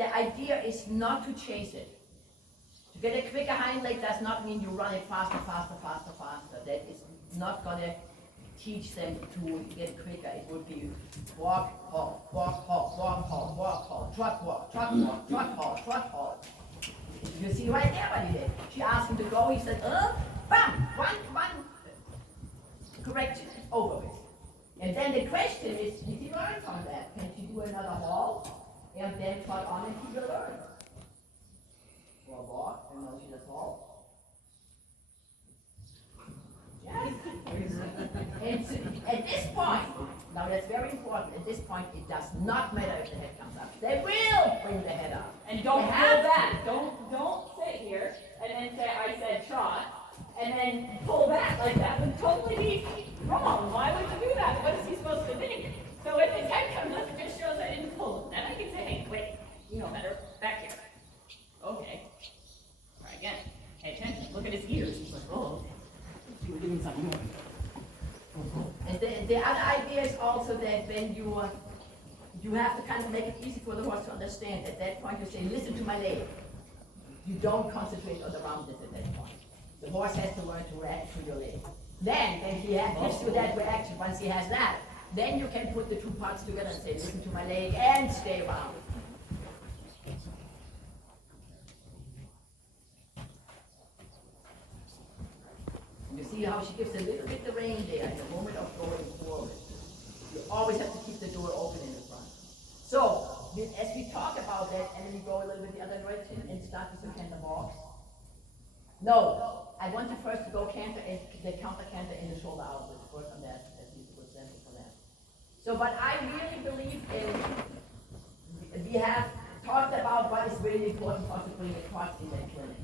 the idea is not to chase it. To get a quicker hind leg does not mean you run it faster, faster, faster, faster. That is not gonna teach them to get quicker. It would be walk, halt, walk, halt, walk, halt, walk, halt, trot, walk, trot, walk, trot, halt, trot, halt. You see right there what he did. She asked him to go, he said, bam, one correction, over with. And then the question is, did he learn from that? Can she do another halt, and then trot on and he will learn? Or walk, and now she does halt. Yes. And so at this point, now that's very important, at this point it does not matter if the head comes up. They will bring the head up. And don't pull back. Don't sit here and then say, I said trot, and then pull back. Like that would totally be wrong. Why would you do that? What is he supposed to think? So if his head comes up, it just shows I didn't pull him. Then I can say, hey, wait, you know better, back here. Okay. Try again. Pay attention. Look at his ears. He's like, oh, you were doing something more. And the other idea is also that when you have to kind of make it easy for the horse to understand. At that point you say, listen to my leg. You don't concentrate on the roundness at that point. The horse has to learn to react to your leg. Then when he gives you that reaction, once he has that, then you can put the two parts together and say, listen to my leg and stay round. You see how she gives a little bit the rein there in the moment of going forward. You always have to keep the door open in the front. So, as we talk about that, and then we go a little bit the other direction and start with some canter walks. No, I want you first to go canter and the counter canter in the shoulder out. Let's work on that. That's a good sample for that. So, but I really believe we have talked about what is really important for us to bring across in that clinic.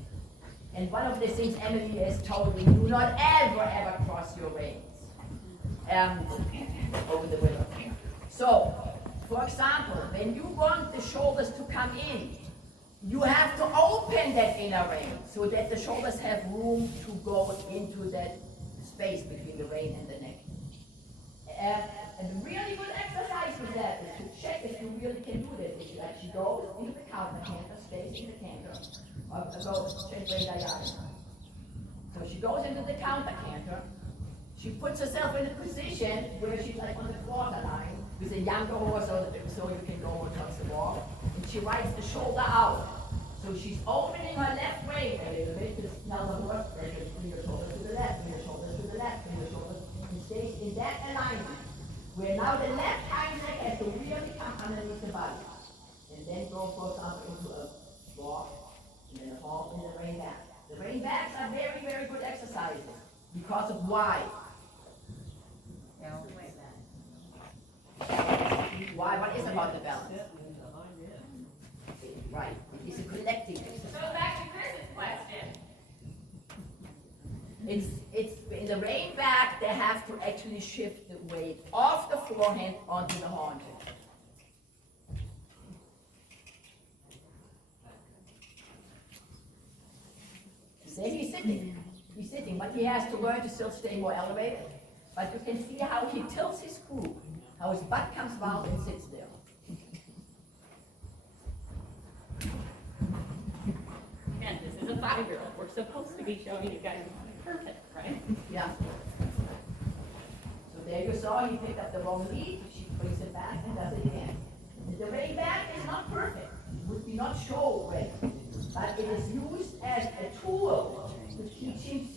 And one of the things Emily has told me, do not ever cross your reins over the river. So, for example, when you want the shoulders to come in, you have to open that inner rein so that the shoulders have room to go into that space between the rein and the neck. And a really good exercise with that is to check if you really can do that. If you actually go into the counter canter, stays in the canter, go straight rein diagonal. So she goes into the counter canter. She puts herself in a position where she's like on the quarter line with a younger horse so you can go across the wall. And she rides the shoulder out. So she's opening her left rein a little bit to tell the horse, bring your shoulder to the left, bring your shoulder to the left, bring your shoulder, and stays in that alignment. Where now the left hind leg has to really come underneath the body. And then go, for example, into a walk, and then a halt in the rein back. The rein backs are very, very good exercises. Because of why? Why? What is about the balance? Right. It is a collecting exercise. So back to Chris's question. It's in the rein back, they have to actually shift the weight off the forehand onto the haunches. Say he's sitting, but he has to learn to still stay more elevated. But you can see how he tilts his croup, how his butt comes round and sits there. Again, this is a 5-year-old. We're supposed to be showing you guys perfect, right? Yeah. So there you saw, he picked up the wrong lead, she brings it back and does it again. The rein back is not perfect. It would be not show ready, but it is used as a tool to teach him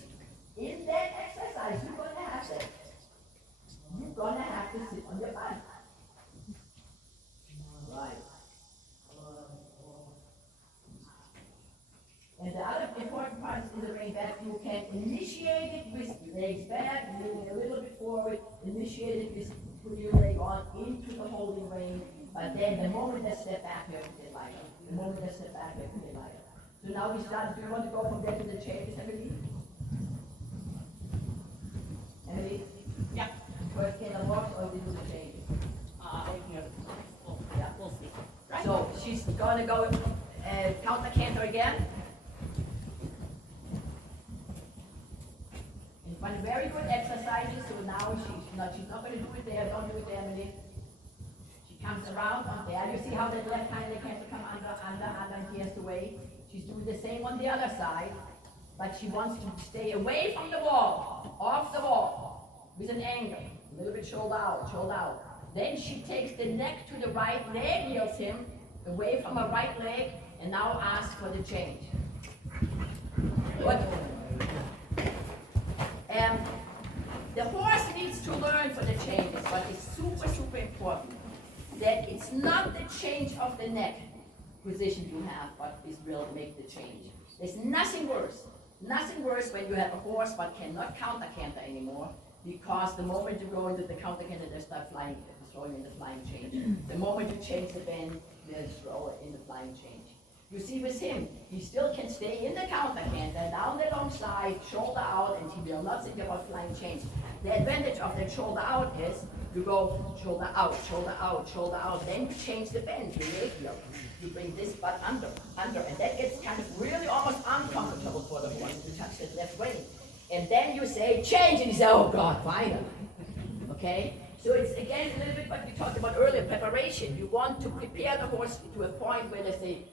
in that exercise. You're going to have that. You're going to have to sit on your butt. Right. And the other important part is in the rein back, you can initiate it with legs back, moving a little bit forward, initiate it with putting your leg on into the holding rein, but then the moment they step back, you have to get lighter. The moment they step back, you have to get lighter. So now we start, do you want to go from there to the changes, Emily? Emily? Yeah. First can I walk or we do the changes? We'll see. Right? So she's gonna go counter canter again. And one very good exercises. So now she's not going to do it there. Don't do it there, Emily. She comes around on there. You see how that left hind leg has to come under She's doing the same on the other side, but she wants to stay away from the wall, off the wall, with an angle, a little bit shoulder out, shoulder out. Then she takes the neck to the right leg, heels him, away from her right leg, and now asks for the change. What? The horse needs to learn for the changes, but it's super, super important that it's not the change of the neck position you have, but is will make the change. There's nothing worse when you have a horse but cannot counter canter anymore, because the moment you go into the counter canter, they start flying, throwing in the flying change. The moment you change the bend, they'll throw in the flying change. You see with him, he still can stay in the counter canter, down the long side, shoulder out, and he will not think about flying change. The advantage of that shoulder out is you go shoulder out, shoulder out, shoulder out, then you change the bend, you leg heel. You bring this butt under, and that gets kind of really almost uncomfortable for the horse to touch that left rein. And then you say, change, and you say, oh God, finally. Okay? So it's again a little bit what we talked about earlier, preparation. You want to prepare the horse to a point where they say,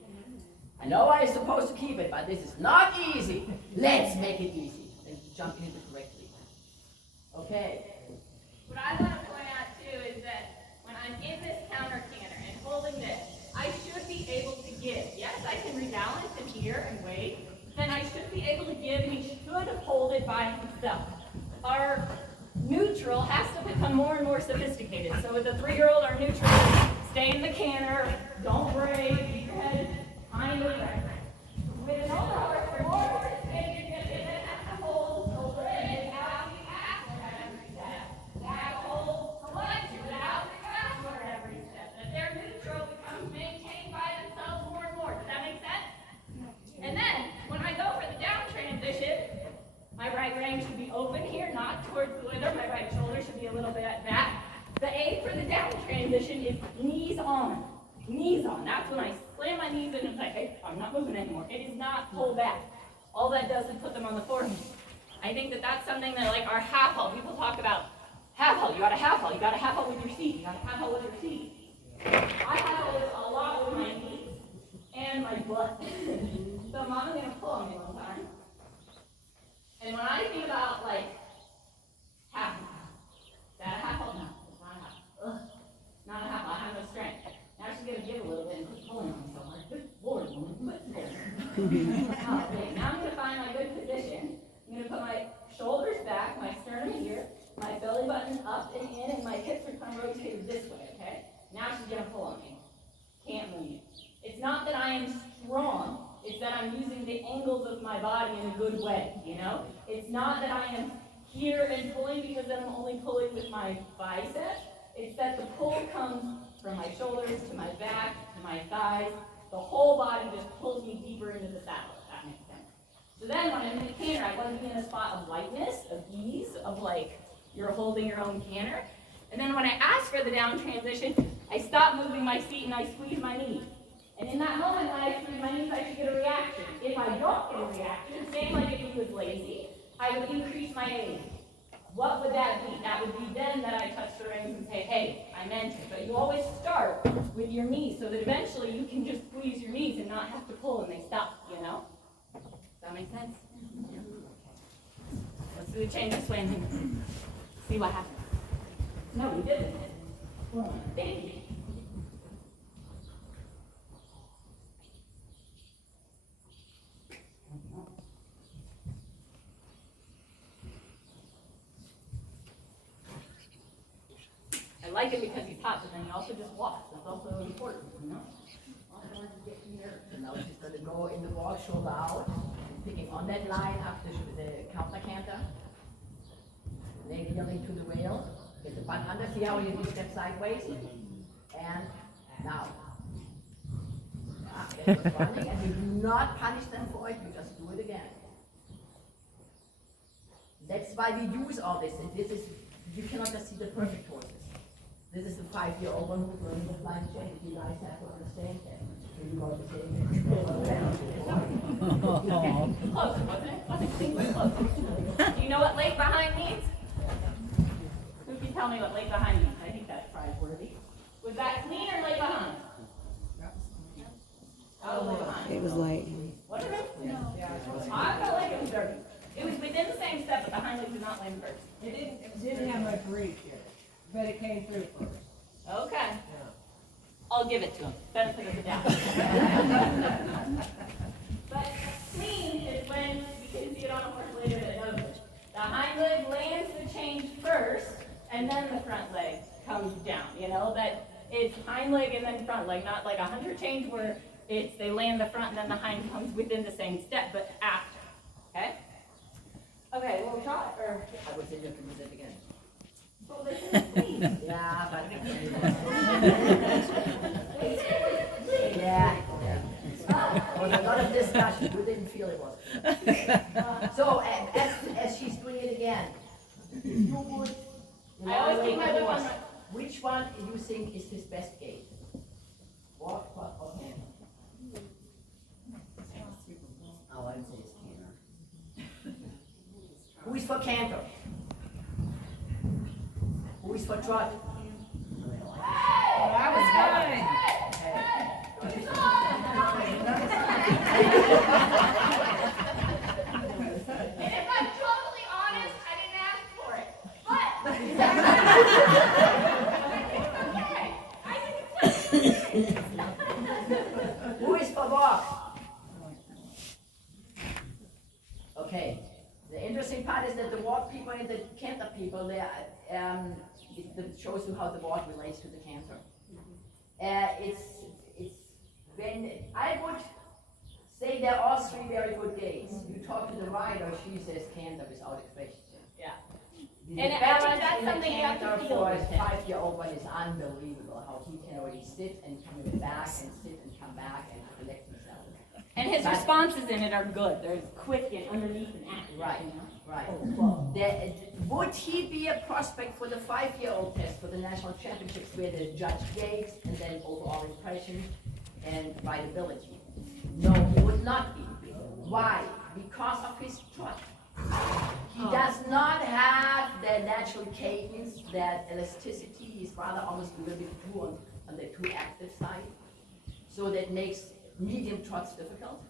I know I'm supposed to keep it, but this is not easy. Let's make it easy. And jump into it correctly. Okay. What I want to point out too is that when I'm in this counter canter and holding this, I should be able to give. Yes, I can rebalance in here and wait. Then I should be able to give, and he should hold it by himself. Our neutral has to become more and more sophisticated. So with the 3-year-old, our neutral is stay in the canter, don't break, keep your head behind the right. With an older horse, the more horse it has to hold the leg out the ass every step. They have to hold the leg without the backward every step. That their neutral becomes maintained by themselves more and more. Does that make sense? And then, when I go for the down transition, my right rein should be open here, not towards the wither. My right shoulder should be a little bit at back. The A for the down transition is knees on. Knees on. That's when I slam my knees in and say, hey, I'm not moving anymore. It is not pull back. All that does is put them on the forehead. I think that that's something that, like, our half halt. People talk about half halt. You got to half halt. You got to half halt with your seat. You got to half halt with your seat. I half halt a lot with my knees and my butt. So Mama's going to pull on me one time. And when I think about, like, half halt, is that a half halt? No, it's not a half halt. Ugh, not a half halt. I have no strength. Now she's going to give a little bit and keep pulling on me so hard. Good Lord, woman, quit pulling. Okay, now I'm going to find my good position. I'm going to put my shoulders back, my sternum here, my belly button up and in, and my hips are kind of rotated this way, okay? Now she's going to pull on me. Can't move. It's not that I am strong. It's that I'm using the angles of my body in a good way, you know? It's not that I am here and pulling because then I'm only pulling with my biceps. It's that the pull comes from my shoulders to my back to my thighs. The whole body just pulls me deeper into the saddle, if that makes sense. So then when I'm in the canter, I want to be in a spot of lightness, of ease, of like you're holding your own canter. And then when I ask for the down transition, I stop moving my seat and I squeeze my knees. And in that moment when I squeeze my knees, I should get a reaction. If I don't get a reaction, same like if he was lazy, I would increase my aim. What would that be? That would be then that I touch the reins and say, hey, I meant it. But you always start with your knees so that eventually you can just squeeze your knees and not have to pull and they stop, you know? Does that make sense? Yeah. Let's do a change of swing. See what happens. No, we didn't. Thank you. I like it because he's hot, but then he also just walks. That's also important, you know? And now she's going to go in the walk, shoulder out, picking on that line up the counter canter. Leg yielding to the rail. Get the butt under. See how you step sideways? And now. Yeah, that was running, and you do not punish them for it, you just do it again. That's why we use all this, and this is, you cannot just see the perfect horses. This is a 5-year-old one who's learning the flying change. You guys have to understand that. You go to the Close, wasn't it? Wasn't close. Do you know what leg behind means? Who can tell me what leg behind means? I think that's prize-worthy. Was that clean or leg behind? Oh, leg behind. It was like, What I felt like it was dirty. It was within the same step, but the hind leg did not land first. It didn't have much reach here, but it came through first. Okay. Yeah. I'll give it to him. Benefit of the doubt. But clean is when you can see it on a horse later that knows it. The hind leg lands the change first, and then the front leg comes down. You know that it's hind leg and then front leg, not like a hunter change where it's they land the front and then the hind comes within the same step, but after. Okay. Okay. We'll try. Or I would say you can use it again. well, this is clean. Yeah, but. Please, please. Yeah. There was a lot of discussion, we didn't feel it was. So, as she's doing it again, you would. I always keep my whip on my. Which one do you think is his best gait? Walk, or canter? Oh, I would say it's canter. Who is for canter? Who is for trot? That was fine. And if I'm totally honest, I didn't ask for it. But okay, I didn't. Who is for walk? Okay. The interesting part is that the walk people and the canter people, they are, it shows you how the walk relates to the canter. It's when I would say they're all three very good days. You talk to the rider, she says canter without a question. Yeah. The And I think balance that's in the something you have to canter feel for a with him. 5-year-old one is unbelievable. How he can already sit and come back and sit and come back and collect himself. And his responses in it are good. They're quick and underneath and active. Right, You know? right. Would he be a prospect for the 5-year-old test for the national championships where the judge gates and then overall impression and rideability? No, he would not be. Why? Because of his trot. He does not have the natural cadence, that elasticity. He's rather almost a little bit too on the too active side. So that makes medium trots difficult,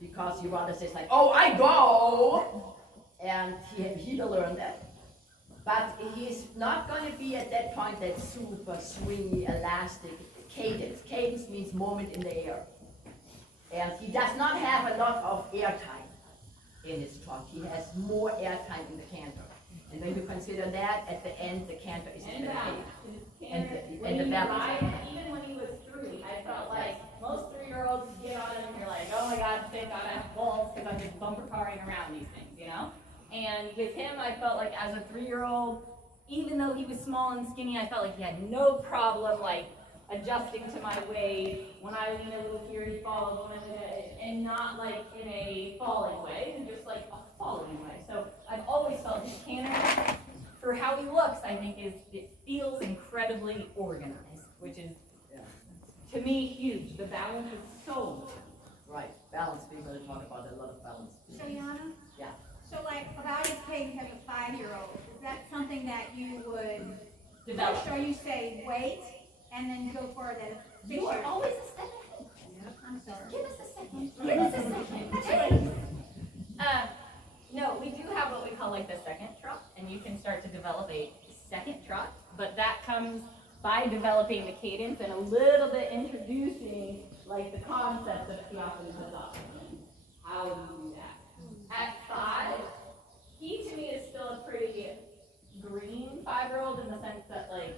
because he rather says like, oh, I go, and he'll learn that. But he's not going to be at that point that super swingy, elastic cadence. Cadence means moment in the air. And he does not have a lot of air time in his trot. He has more air time in the canter. And when you consider that, at the end, the canter is And balance. And the When he balance. ride, even when he was 3, I felt like most 3-year-olds get on him and you're like, oh my God, thank God I have balls because I'm just bumper carring around these things, you know? And with him, I felt like as a 3-year-old, even though he was small and skinny, I felt like he had no problem like adjusting to my weight. When I lean a little here, he follows, and not like in a falling way, just like a following way. So I've always felt his canter, for how he looks, I think it feels incredibly organized, which is to me huge. The balance is so good. Right, balance, people talk about a lot of balance. So Yana? Yeah. So like, about his cadence as a 5-year-old, is that something that you would Develop. push, or you say wait, and then go for the You are 6-year? always a step ahead. I'm sorry. Give us a second. Give us a second. No, we do have what we call like the second trot, and you can start to develop a second trot, but that comes by developing the cadence and a little bit introducing like the concept of Piaffe and Huzzah. How do you do that? At 5, he to me is still a pretty green 5-year-old in the sense that like,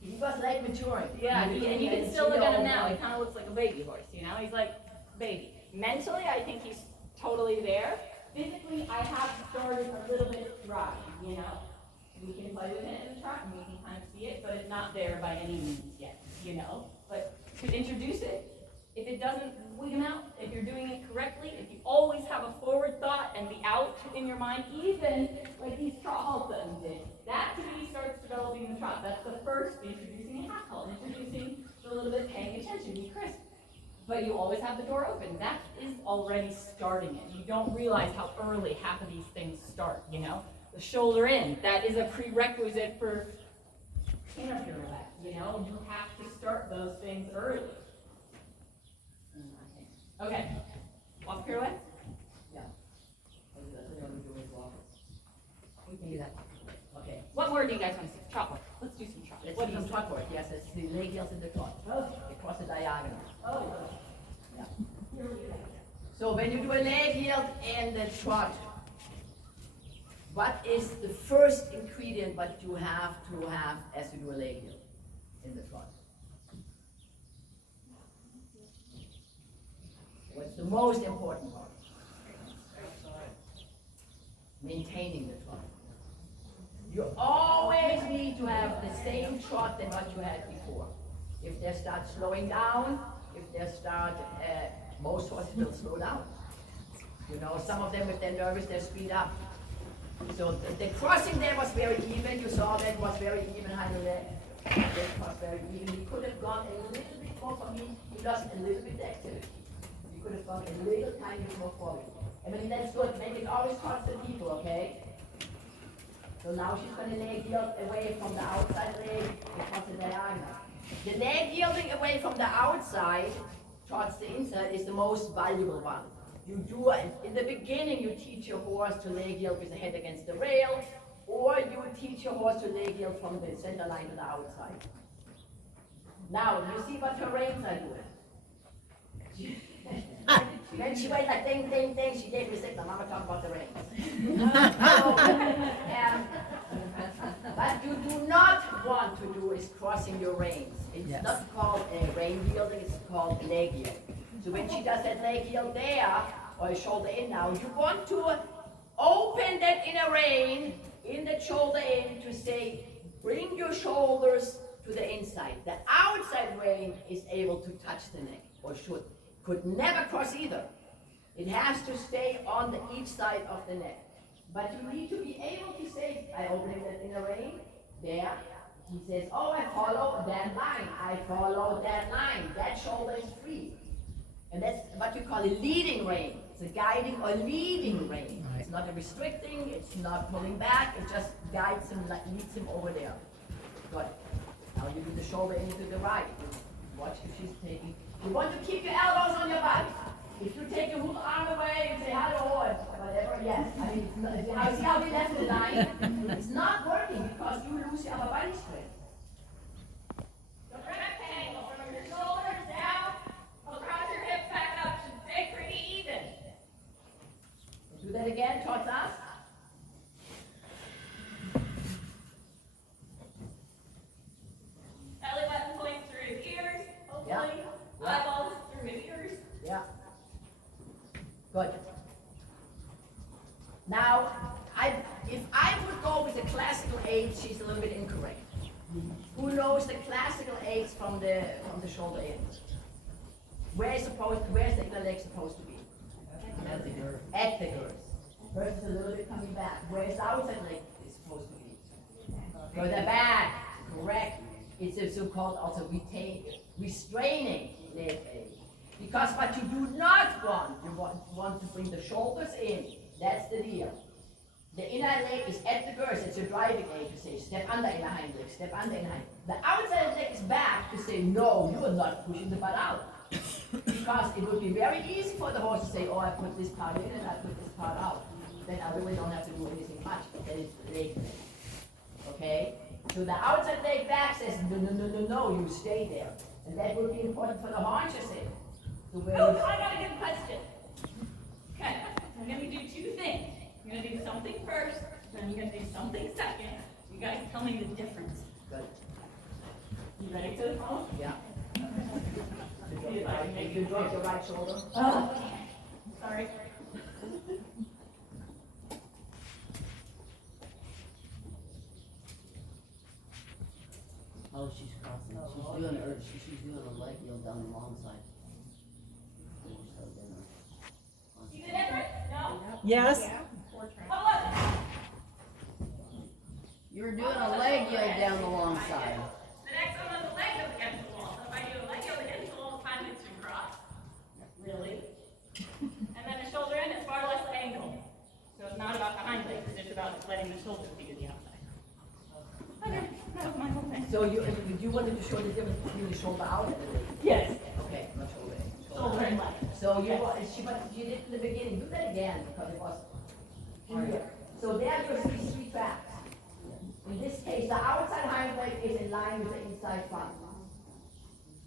He was late maturing. yeah, and you can still look at him now. He kind of looks like a baby horse, you know? He's like baby. Mentally, I think he's totally there. Physically, I have started a little bit dry, you know? We can play with it in the trot and we can kind of see it, but it's not there by any means yet, you know? But to introduce it, if it doesn't wig him out, if you're doing it correctly, if you always have a forward thought and the out in your mind, even like these trot halts that we did, that to me starts developing the trot. That's the first, introducing a half halt, introducing a little bit paying attention, be crisp. But you always have the door open. That is already starting it. You don't realize how early half of these things start, you know? The shoulder in, that is a prerequisite for canter pirouette, you know? You have to start those things early. Okay, walk pirouette. trot work, yes, it's the leg heels in the trot. Across the diagonal. Yeah. So when you do a leg yield in the trot, what is the first ingredient what you have to have as you do a leg yield in the trot? What's the most important part? Maintaining the trot. You always need to have the same trot than what you had before. If they start slowing down, if they start, most horses will slow down. You know, some of them, if they're nervous, they speed up. So the crossing there was very even. You saw that was very even, high leg. That was very even. He could have gone a little bit more for me. He lost a little bit activity. He could have gone a little tiny bit more forward. I mean, that's good. Make it always constant people, okay? So now she's going to leg yield away from the outside leg across the diagonal. The leg yielding away from the outside towards the inside is the most valuable one. You do, in the beginning, you teach your horse to leg yield with the head against the rail, or you teach your horse to leg yield from the center line to the outside. Now, you see what her reins are doing. When she went like ding, ding, ding, she gave me a signal. Mama talk about the reins. What you do not want to do is crossing your reins. It's not called a rein yielding, it's called leg yield. So when she does that leg yield there, or a shoulder in now, you want to open that inner rein, in that shoulder in, to say, bring your shoulders to the inside. The outside rein is able to touch the neck, or should. Could never cross either. It has to stay on each side of the neck. But you need to be able to say, I open that inner rein, there. He says, oh, I follow that line. I follow that line. That shoulder is free. And that's what you call a leading rein. It's a guiding or leading rein. It's not a restricting, it's not pulling back, it just guides him, leads him over there. Good. Now you do the shoulder into the right. Watch if she's taking. You want to keep your elbows on your body. If you take your whole arm away and say hello or whatever, yes. I mean, see how we left the line? It's not working because you lose your upper body strength. The rectangle from your shoulders down, across your hips back up should stay pretty even. Do that again towards us. Belly button points through his ears, hopefully. Yeah. Eyeballs through his ears. Yeah. Good. Now, if I would go with the classical aids, she's a little bit incorrect. Who knows the classical aids from the shoulder in? Where's the inner leg supposed to be? At the girth. At the girth. Girth is a little bit coming back. Where's the outside leg is supposed to be? Further back. Correct. It's a so-called also restraining leg aid. Because what you do not want, you want to bring the shoulders in. That's the deal. The inner leg is at the girth. It's your driving aid to say step under inner hind leg, step under inner hind. The outside leg is back to say no, you are not pushing the butt out. Because it would be very easy for the horse to say, oh, I put this part in and I put this part out. Then I really don't have to do anything much. Then it's leg. Okay? So the outside leg back says, no, no, no, no, no, you stay there. And that would be important for the haunches in. So Oh, I got a good question. Okay, I'm gonna do two things. I'm gonna do something first, then I'm gonna do something second. You guys tell me the difference. Good. You ready for the phone? Yeah. You drop your right shoulder. Oh, sorry. Oh, she's crossing. She's doing a leg yield down the long side. You did it right? No? Yes? How was it? You were doing a leg yield down the long side. The next one was a leg up against the wall. So if I do a leg up against the wall, time it's to cross. Really? And then a shoulder in is far less angle. So it's not about the hind legs, it's just about letting the shoulders be to the outside. Okay, that was my whole thing. So you wanted to show the difference between the shoulder out and the leg? Yes. Okay, not shoulder in. Shoulder and leg. So she did in the beginning. Do that again because it was here. So there you see three tracks. In this case, the outside hind leg is in line with the inside front.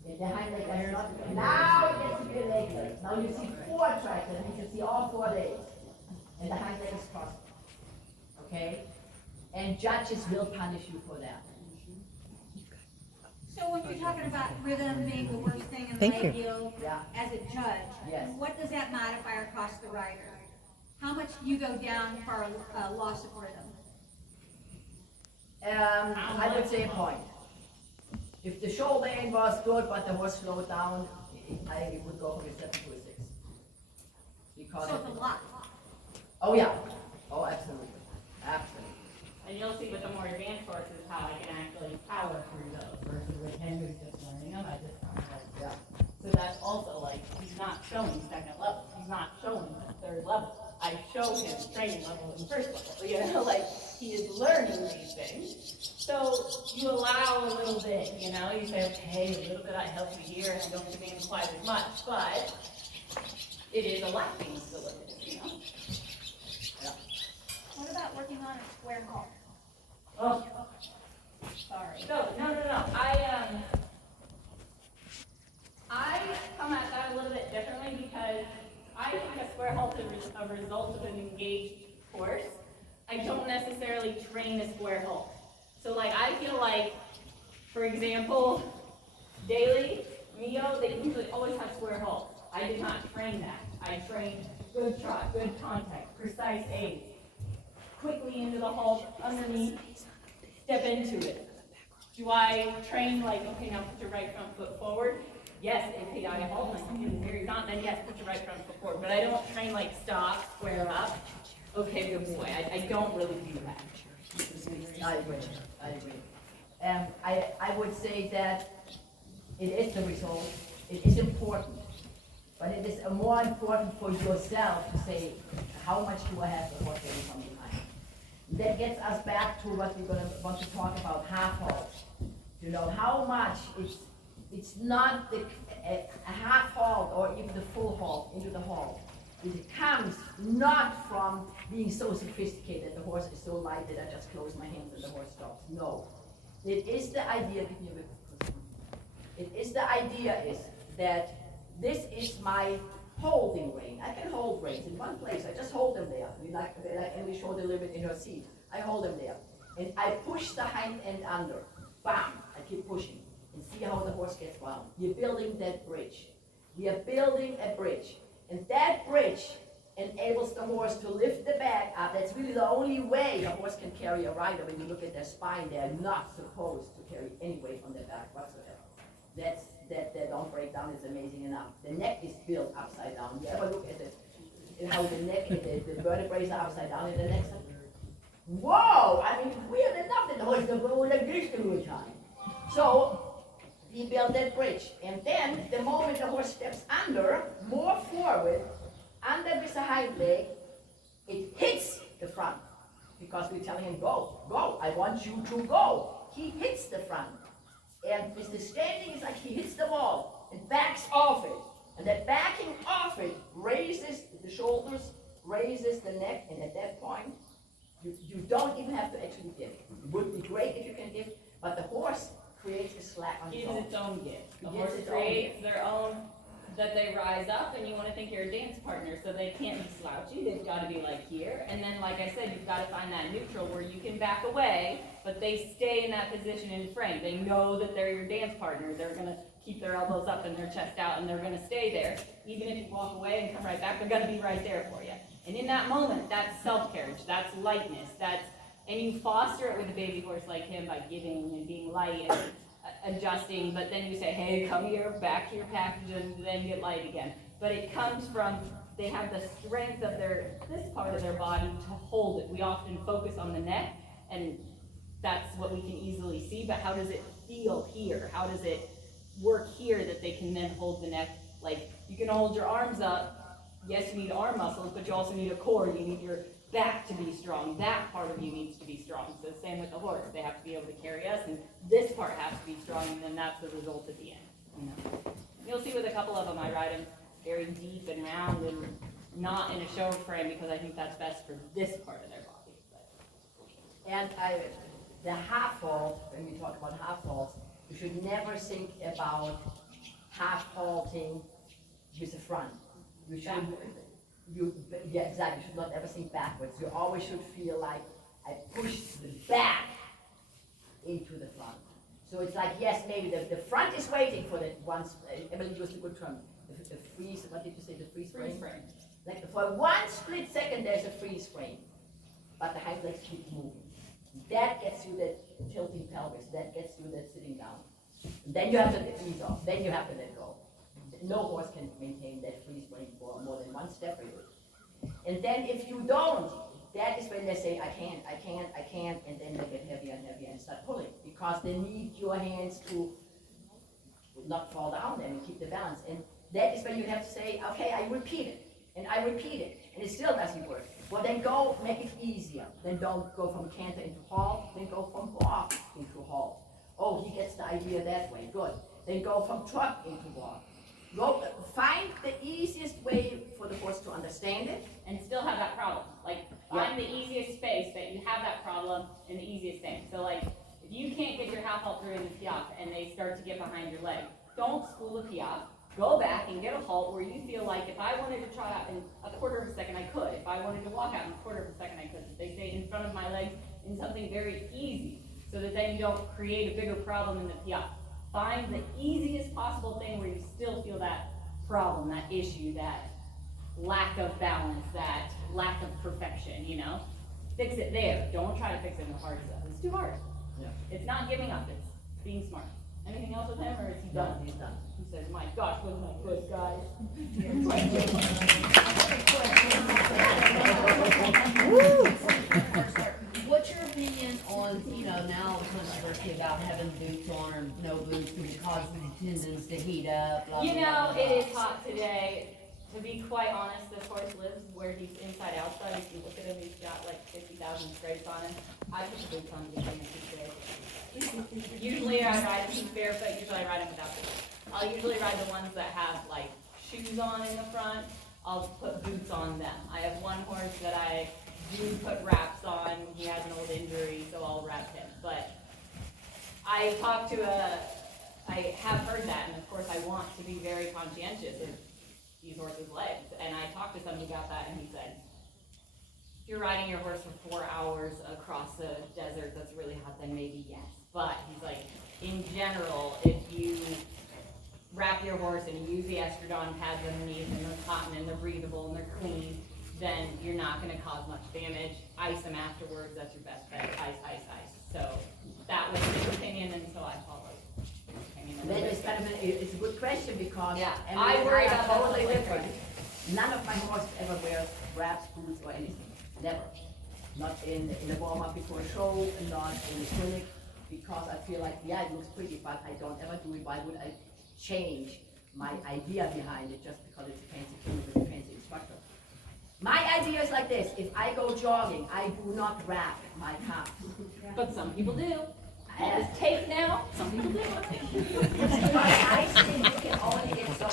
And the hind leg is not. Now it gets to be a leg. Now you see 4 tracks, that means you see all 4 legs. And the hind leg is crossed. Okay? And judges will punish you for that. So when you're talking about rhythm being the worst thing in Thank you. labio, Yeah. as a judge, Yes. what does that modifier cost the rider? How much do you go down for a loss of rhythm? I would say a point. If the shoulder in was good, but the horse slowed down, I would go from a 7 to a 6. Because So of it's a the- lot. Oh, yeah. Oh, absolutely. Absolutely. And you'll see with the more advanced horses how I can actually power through those versus with him who's just learning them, I just kind of like, Yeah. so that's also like, he's not showing second level, he's not showing third level. I show him training level and first level, you know, like, he is learning these things. So you allow a little bit, you know, you say, okay, a little bit I help you here, and I don't demand quite as much, but it is a lacking ability, you know? What about working on a square halt? Oh, Sorry. no, I come at that a little bit differently because I think a square halt is a result of an engaged horse. I don't necessarily train a square halt. So like, I feel like, for example, Daly, Mio, they usually always have square halts. I did not train that. I trained good trot, good contact, precise aid. Quickly into the halt, underneath, step into it. Do I train like, okay, now put your right front foot forward? Yes, if I halt and carries on, then yes, put your right front foot forward. But I don't train like stop, square up. Okay, good boy. I don't really do that. I agree. I agree. I would say that it is the result. It is important. But it is more important for yourself to say, how much do I have the horse getting from behind? That gets us back to what we're gonna want to talk about, half halt. You know, how much it's not a half halt or even the full halt into the halt. It comes not from being so sophisticated, the horse is so light that I just close my hands and the horse stops. No. It is the idea, give me a bit. It is the idea is that this is my holding rein. I can hold reins in one place. I just hold them there. Like Emily showed a little bit in her seat. I hold them there. And I push the hind end under. Bam! I keep pushing. And see how the horse gets wound. You're building that bridge. We are building a bridge. And that bridge enables the horse to lift the back up. That's really the only way a horse can carry a rider. When you look at their spine, they're not supposed to carry any weight from their back whatsoever. That don't break down is amazing enough. The neck is built upside down. You ever look at how the neck, the vertebrae are upside down in the neck? Whoa! I mean, it's weird enough that the horse can go like this the whole time. So, we build that bridge. And then, the moment the horse steps under, more forward, under with the hind leg, it hits the front. Because we're telling him, go, go, I want you to go. He hits the front. And with the standing, it's like he hits the wall and backs off it. And that backing off it raises the shoulders, raises the neck, and at that point, you don't even have to actually give. It would be great if you can give, but the horse creates a slack on his Gives own. its own gift. The Gives horse its own creates their own, that they rise up, and you want to think you're a dance partner, so they can't be slouchy, they've got to be like here, and then like I said, you've got to find that neutral where you can back away, but they stay in that position in frame. They know that they're your dance partner, they're going to keep their elbows up and their chest out, and they're going to stay there. Even if you walk away and come right back, they're going to be right there for you. And in that moment, that's self-carriage, that's lightness, and you foster it with a baby horse like him by giving and being light and adjusting, but then you say, hey, come here, back to your package, and then get light again. But it comes from, they have the strength of this part of their body to hold it. We often focus on the neck, and that's what we can easily see, but how does it feel here? How does it work here that they can then hold the neck? Like, you can hold your arms up. Yes, you need arm muscles, but you also need a core. You need your back to be strong. That part of you needs to be strong. So same with the horse. They have to be able to carry us, and this part has to be strong, and then that's the result at the end. You know? You'll see with a couple of them, I ride them very deep and round and not in a show frame because I think that's best for this part of their body. But. And the half halt, when we talk about half halts, you should never think about half halting with the front. You should, yeah, exactly, you should not ever think backwards. You always should feel like I push the back into the front. So it's like, yes, maybe the front is waiting for that once, Emily used a good term, the freeze, what did you say, the freeze frame? Freeze frame. Like for one split second, there's a freeze frame, but the hind legs keep moving. That gets you that tilting pelvis, that gets you that sitting down. And then you have to ease off, then you have to let go. No horse can maintain that freeze frame for more than one step really. And then if you don't, that is when they say, I can't, and then they get heavier and heavier and start pulling, because they need your hands to not fall down and keep the balance. And that is when you have to say, okay, I repeat it, and it still doesn't work. Well, then go make it easier. Then don't go from canter into halt, then go from walk into halt. Oh, he gets the idea that way, good. Then go from trot into walk. Go, find the easiest way for the horse to understand it. And still have that problem. Like, find the easiest space that you have that problem in the easiest thing. So like, if you can't get your half halt through in the piaffe and they start to get behind your leg, don't school the piaffe. Go back and get a halt where you feel like if I wanted to trot out in a quarter of a second, I could. If I wanted to walk out in a quarter of a second, I could. They stay in front of my legs in something very easy, so that then you don't create a bigger problem in the piaffe. Find the easiest possible thing where you still feel that problem, that issue, that lack of balance, that lack of perfection, you know? Fix it there. Don't try to fix it in the hard stuff. It's too hard. Yeah. It's not giving up, it's being smart. Anything else with him, or is he No, done? he's done. He says, my gosh, wasn't that good, guys? What's your opinion on, now the controversy about having boots on or no boots and causing the tendons to heat up, blah, blah, You blah, know, blah, it blah. is hot today. To be quite honest, this horse lives where he's inside outside. If you look at him, he's got like 50,000 stripes on him. I put the boots on to begin with today. Usually I ride him barefoot, usually I ride him without boots. I'll usually ride the ones that have like shoes on in the front. I'll put boots on them. I have one horse that I do put wraps on. He has an old injury, so I'll wrap him. But I have heard that, and of course I want to be very conscientious of these horses' legs. And I talked to somebody about that, and he said, if you're riding your horse for 4 hours across a desert that's really hot, then maybe yes. But he's like, in general, if you wrap your horse and you use the estrogen pads underneath, and they're cotton and they're breathable and they're clean, then you're not gonna cause much damage. Ice them afterwards, that's your best bet. Ice, ice, ice. So that was his opinion, and so I followed his opinion. Then it's kind of, it's a good question, because Yeah, Emily I and worry are about that totally whole different. None of my horses ever wears wraps, boots, or anything, never. Not in the warm-up before a show, not in the clinic, because I feel like, yeah, it looks pretty, but I don't ever do it. Why would I change my idea behind it just because it's a fancy clinic with a fancy instructor? My idea is like this: if I go jogging, I do not wrap my calves. But some people do. And It's tape now, some people do. because I think you can only get so